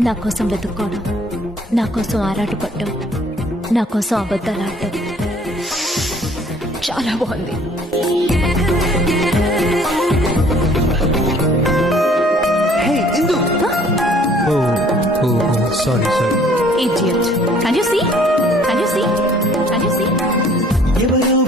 నా కోసం వెతుక్కోవడం, నా కోసం ఆరాటపడటం, నా కోసం అబద్ధాలు ఆడటం చాలా బాగుంది. Hey, Indu. Sorry Idiot. Can you see? Can you see? Can you see? ఎవరో